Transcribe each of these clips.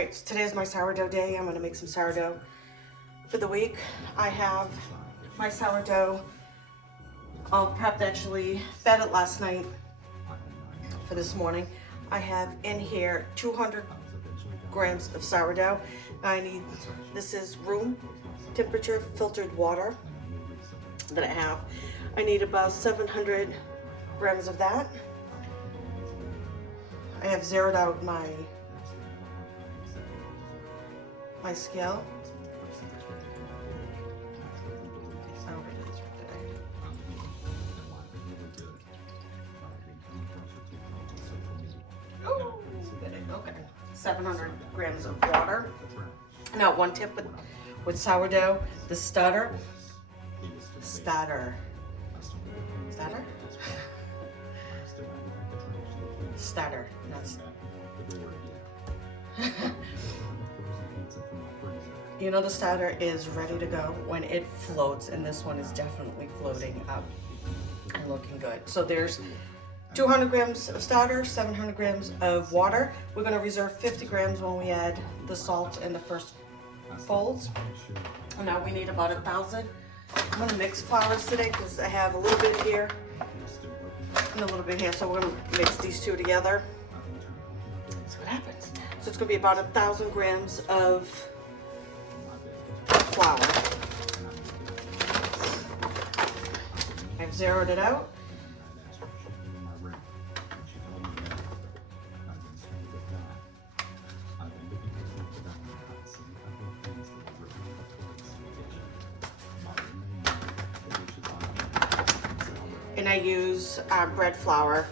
Alright, so today is my sourdough day. I'm going to make some sourdough for the week. I have my sourdough all prepped, actually fed it last night for this morning. I have in here 200 grams of sourdough. This is room temperature filtered water that I have. I need about 700 grams of that. I have zeroed out my scale. Okay, 700 grams of water. Now, one tip with sourdough, the starter. That's you know, the starter is ready to go when it floats, and this one is definitely floating up and looking good. So there's 200 grams of starter, 700 grams of water. We're going to reserve 50 grams when we add the salt in the first folds. And now we need about 1,000. I'm going to mix flours today because I have a little bit here and a little bit here. So we're going to mix these two together. See what happens. So it's going to be about 1,000 grams of flour. I've zeroed it out. And I use bread flour.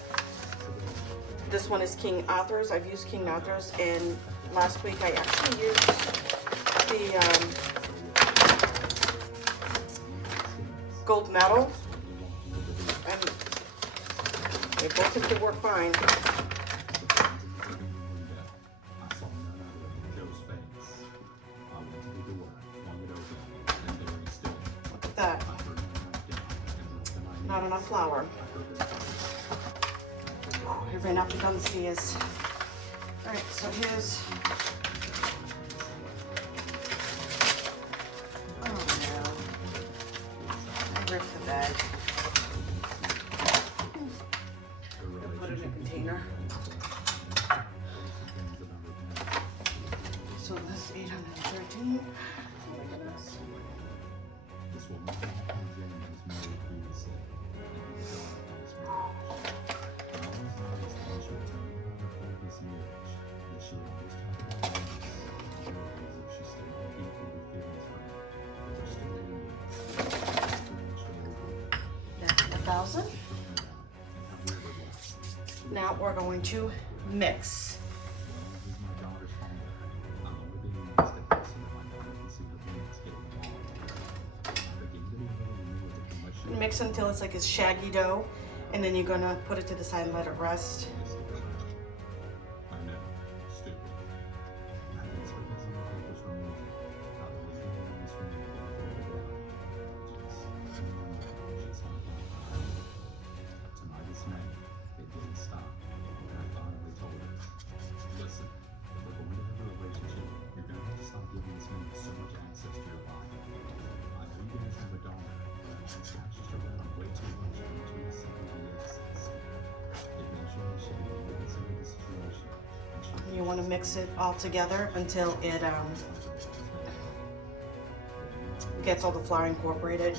This one is King Arthur's. I've used King Arthur's, and last week I actually used the gold medal, and they both seem to work fine. Look at that. Not enough flour. I ran up and down the stairs. Alright, so here's... Oh no. I ripped the bag. I'll put it in a container. So this is 813. Oh my goodness. That's 1,000. Now we're going to mix. Mix until it's like a shaggy dough, and then you're gonna put it to the side and let it rest. You want to mix it all together until it gets all the flour incorporated.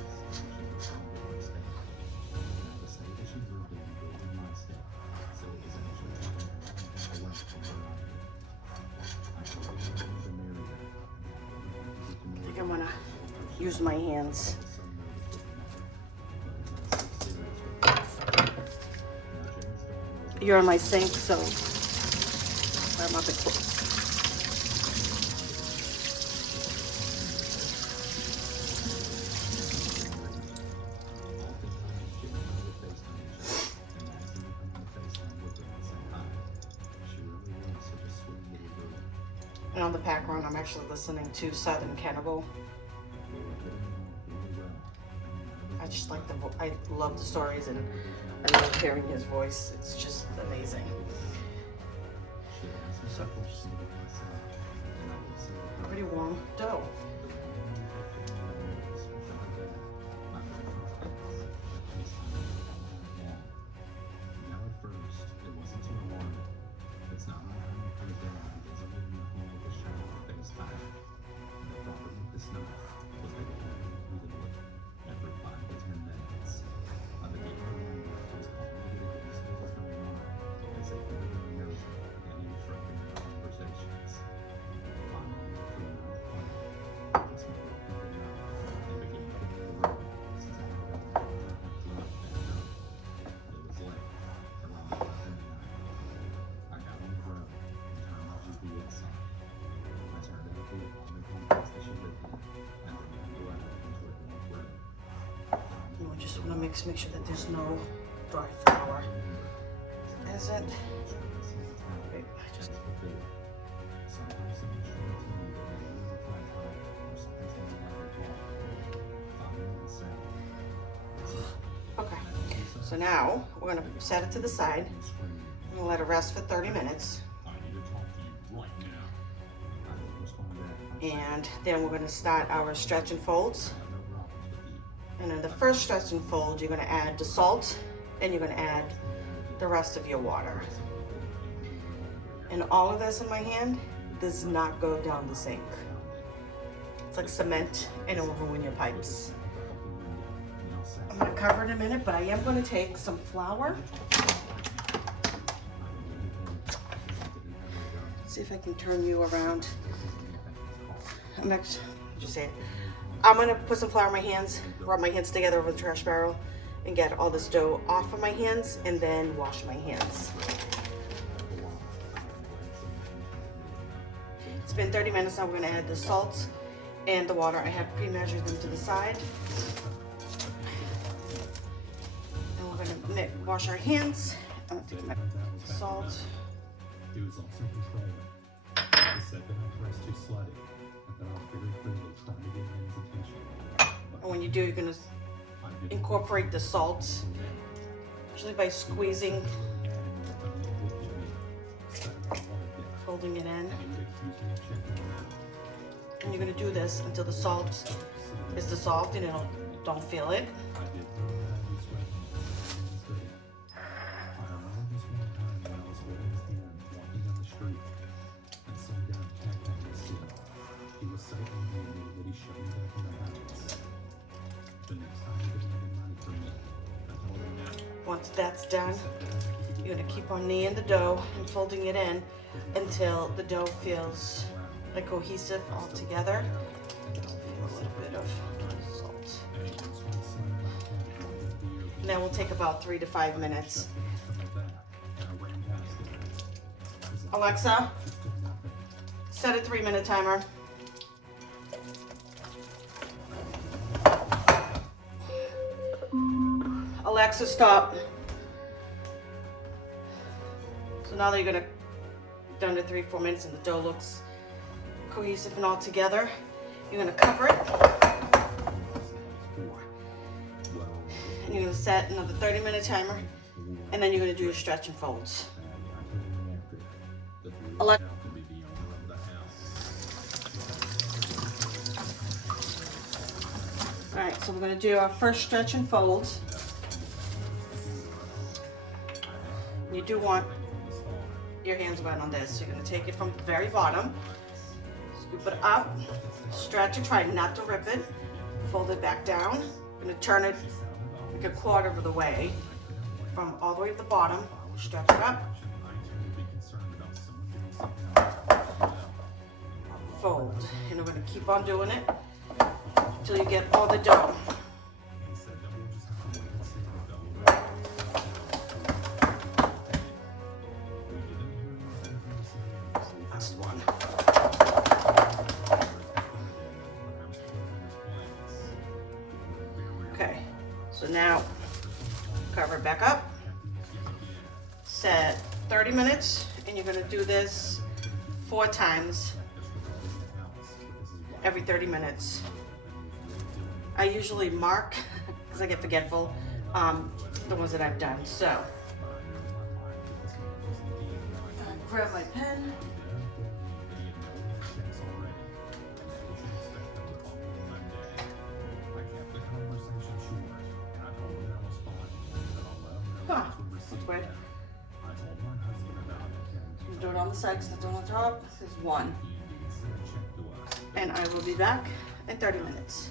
I think I'm going to use my hands. You're on my sink, so I'm up close. And on the background, I'm actually listening to Southern Cannibal. I just like I love the stories, and I love hearing his voice. It's just amazing. So dough. Just want to make sure that there's no dry flour. Is it? Wait, I just... Okay, so now we're going to set it to the side. I'm going to let it rest for 30 minutes. And then we're going to start our stretch and folds. And in the first stretch and fold, you're going to add the salt and you're going to add the rest of your water. And all of this in my hand does not go down the sink. It's like cement and it will ruin your pipes. I'm going to cover it in a minute, but I am going to take some flour. See if I can turn you around. I'm gonna put some flour in my hands, rub my hands together over the trash barrel, and get all this dough off of my hands, and then wash my hands. It's been 30 minutes now. We're gonna add the salt and the water. I have pre-measured them to the side. And we're gonna wash our hands. I'm gonna take my salt. He was also controlling. He said that I dressed too slutty, and that I was very clearly trying to get his attention. And when you do, you're gonna incorporate the salt, usually by squeezing, folding it in. And you're gonna do this until the salt is dissolved and don't feel it. Once that's done, you're gonna keep on kneading the dough and folding it in until the dough feels like cohesive all together. A little bit of salt. And that will take about 3 to 5 minutes. Alexa, set a 3-minute timer. Alexa, stop. So now that you're gonna down to 3-4 minutes and the dough looks cohesive and all together, you're gonna cover it. And you're gonna set another 30-minute timer, and then you're gonna do your stretch and folds. Alexa. All right, so we're gonna do our first stretch and folds. You do want your hands wet on this. So you're gonna take it from the very bottom, scoop it up, stretch it, try not to rip it, fold it back down. I'm gonna turn it like a quarter of the way from all the way to the bottom, stretch it up, fold. And we're gonna keep on doing it until you get all the dough. Last one. Okay, so now cover it back up, set 30 minutes, and you're gonna do this 4 times every 30 minutes. I usually mark, because I get forgetful, the ones that I've done. So, grab my pen. amybakesbread. I told my husband about it. You do it on the sides, that's on the top. This is one. He sent a check to us. And I will be back in 30 minutes.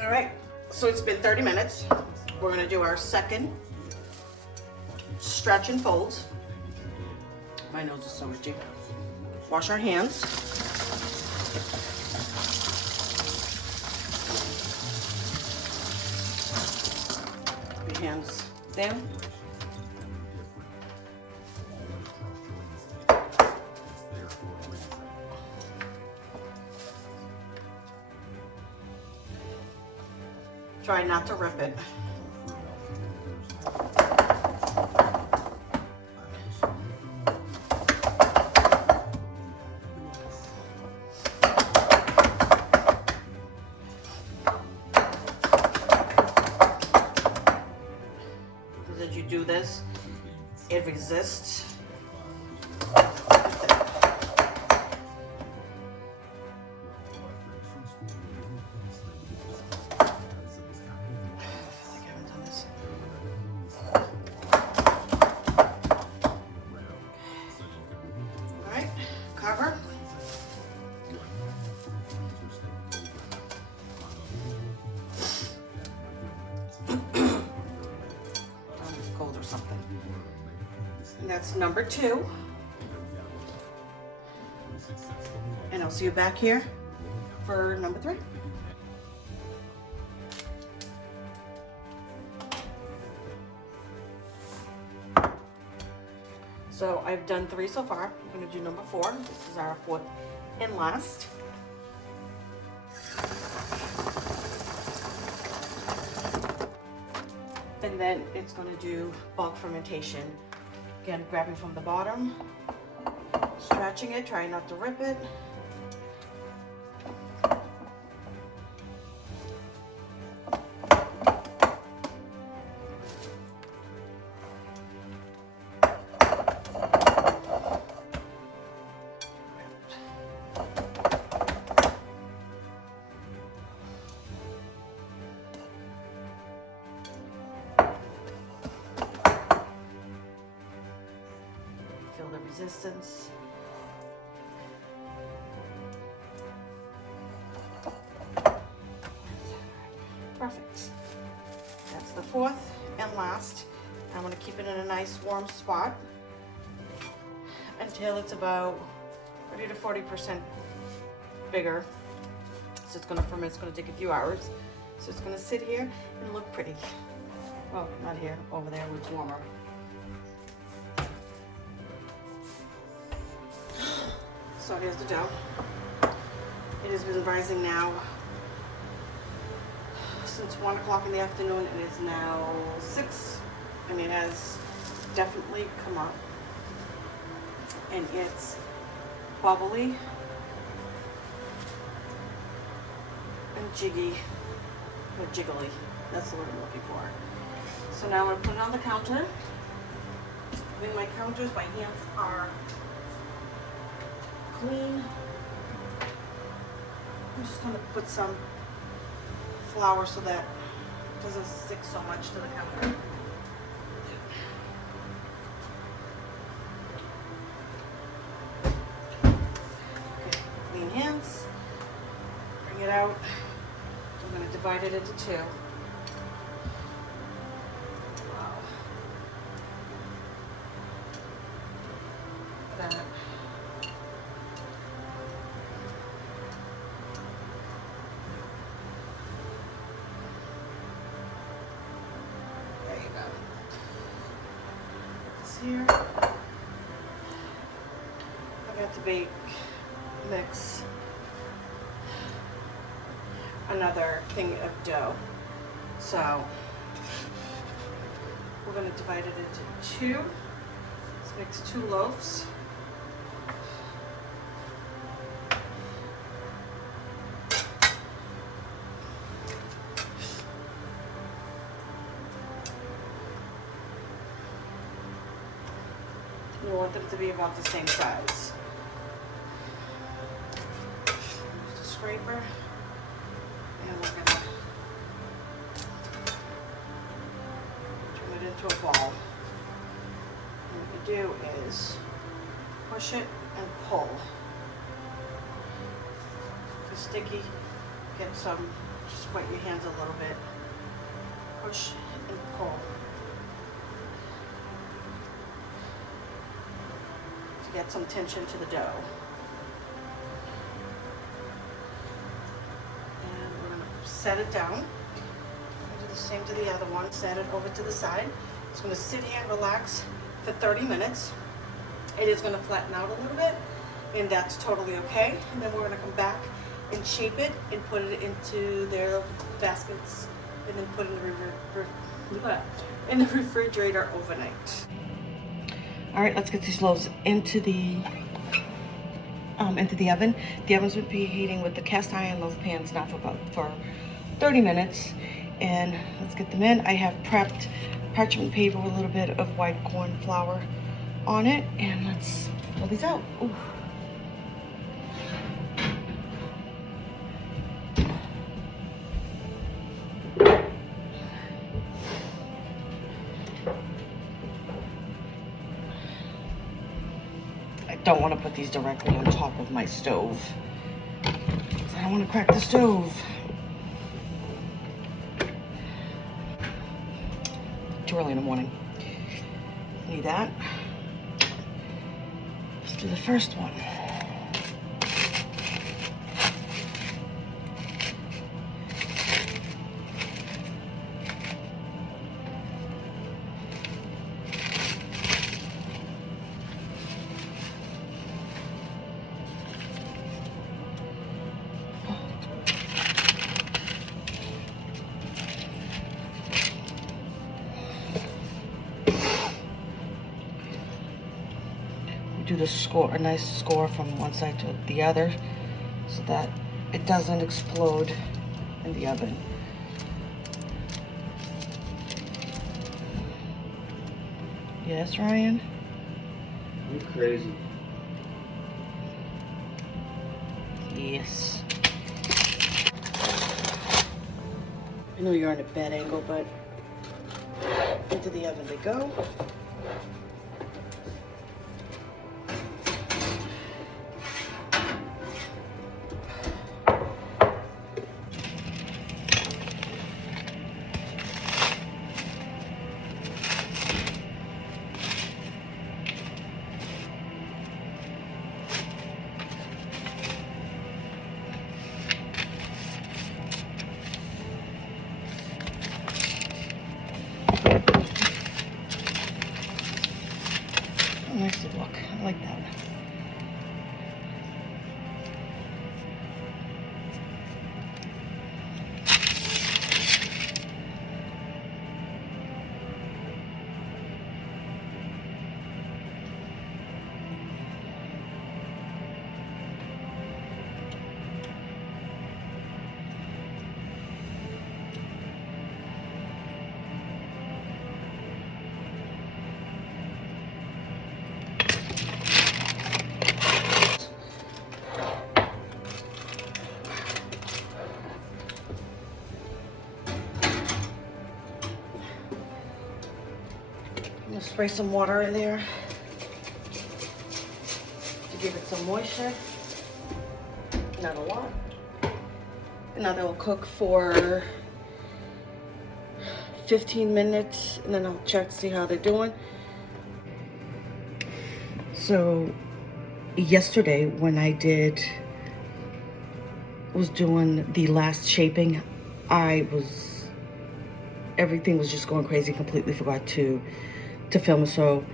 All right, so it's been 30 minutes. We're gonna do our second stretch and fold. My nose is so itchy. Wash our hands. Your hands down. Try not to rip it. Because as you do this, it resists. Cover. It's cold or something. And that's number 2. And I'll see you back here for number 3. So I've done 3 so far. I'm going to do number 4. This is our 4th and last. And then it's going to do bulk fermentation. Again, grabbing from the bottom, stretching it, trying not to rip it. Feel the resistance. Perfect. That's the 4th and last. I'm going to keep it in a nice warm spot until it's about 30 to 40% bigger. So it's going to ferment. It's going to take a few hours. So it's going to sit here and look pretty. Well, not here, over there where it's warmer. So here's the dough. It has been rising now since 1 o'clock in the afternoon. It is now 6, and it has definitely come up. And it's bubbly and jiggy, or jiggly. That's the word I'm looking for. So now I'm going to put it on the counter. When my counters, my hands are clean. I'm just going to put some flour so that it doesn't stick so much to the counter. Okay, clean hands. Bring it out. I'm going to divide it into 2. Wow. That. Here. I got to bake, mix another thing of dough. So we're going to divide it into 2. Let's mix 2 loaves. We want them to be about the same size. Use the scraper, and we're gonna into a ball. And what you do is push it and pull. If it's sticky, get some, just wet your hands a little bit. Push and pull. To get some tension to the dough. And we're gonna set it down. Do the same to the other one, set it over to the side. It's gonna sit here and relax for 30 minutes. It is gonna flatten out a little bit, and that's totally okay. And then we're gonna come back and shape it and put it into their baskets, and then put it in the refrigerator overnight. All right, let's get these loaves into the oven. The oven's been preheating with the cast iron loaf pans now for 30 minutes. And let's get them in. I have prepped parchment paper with a little bit of white corn flour on it, and let's pull these out. Ooh. I don't want to put these directly on top of my stove. I don't want to crack the stove. Too early in the morning. Need that. Let's do the first one. Do the score, a nice score from one side to the other, so that it doesn't explode in the oven. Yes, Ryan? You're crazy. Yes. I know you're on a bad angle, but into the oven they go. Nice look. I like that. I'm gonna spray some water in there to give it some moisture. Not a lot. And now they'll cook for 15 minutes, and then I'll check to see how they're doing. So yesterday when I was doing the last shaping, everything was just going crazy. Completely forgot to film. So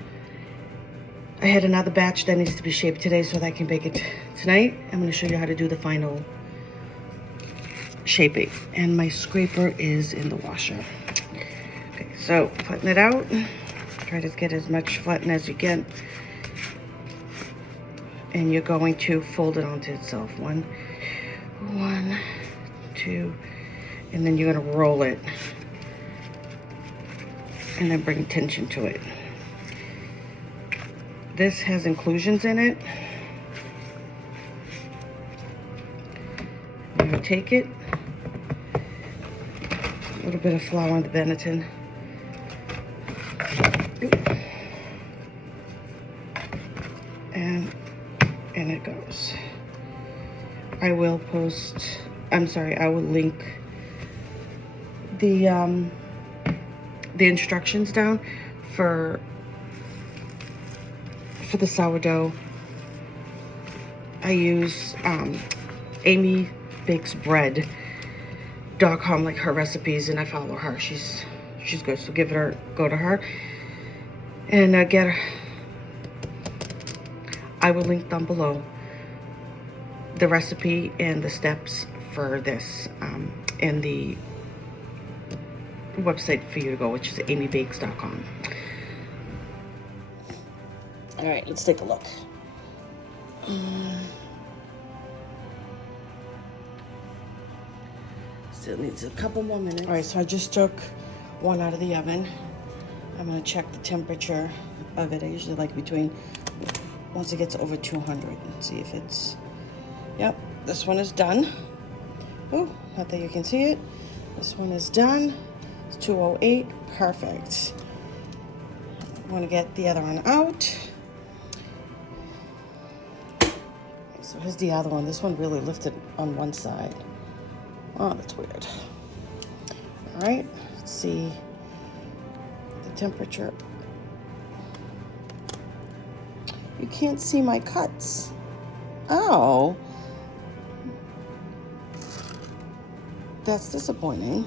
I had another batch that needs to be shaped today so that I can bake it tonight. I'm going to show you how to do the final shaping. And my scraper is in the washer. Okay, so flatten it out. Try to get as much flatten as you can. And you're going to fold it onto itself. One, two, and then you're going to roll it. And then bring tension to it. This has inclusions in it. I'm going to take it, a little bit of flour on the Benetton, And in it goes. I will post, I will link the instructions down for the sourdough. I use amybakesbread.com, like her recipes, and I follow her. She's good, so go to her and get her. I will link down below the recipe and the steps for this, and the website for you to go, which is amybakes.com. All right, let's take a look. Still needs a couple more minutes. All right, so I just took one out of the oven. I'm gonna check the temperature of it. I usually like between, once it gets over 200, and see if it's, yep, this one is done. Oh, not that you can see it. This one is done. It's 208, perfect. I wanna get the other one out. So here's the other one. This one really lifted on one side. Oh, that's weird. All right, let's see the temperature. You can't see my cuts. Oh, that's disappointing.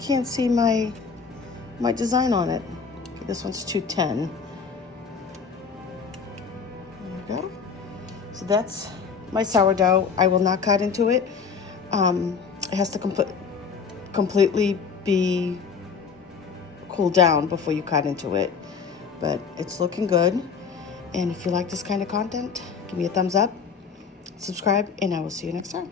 Can't see my design on it. Okay, this one's 210. There we go. So that's my sourdough. I will not cut into it. It has to completely be cooled down before you cut into it. But it's looking good. And if you like this kind of content, give me a thumbs up, subscribe, and I will see you next time.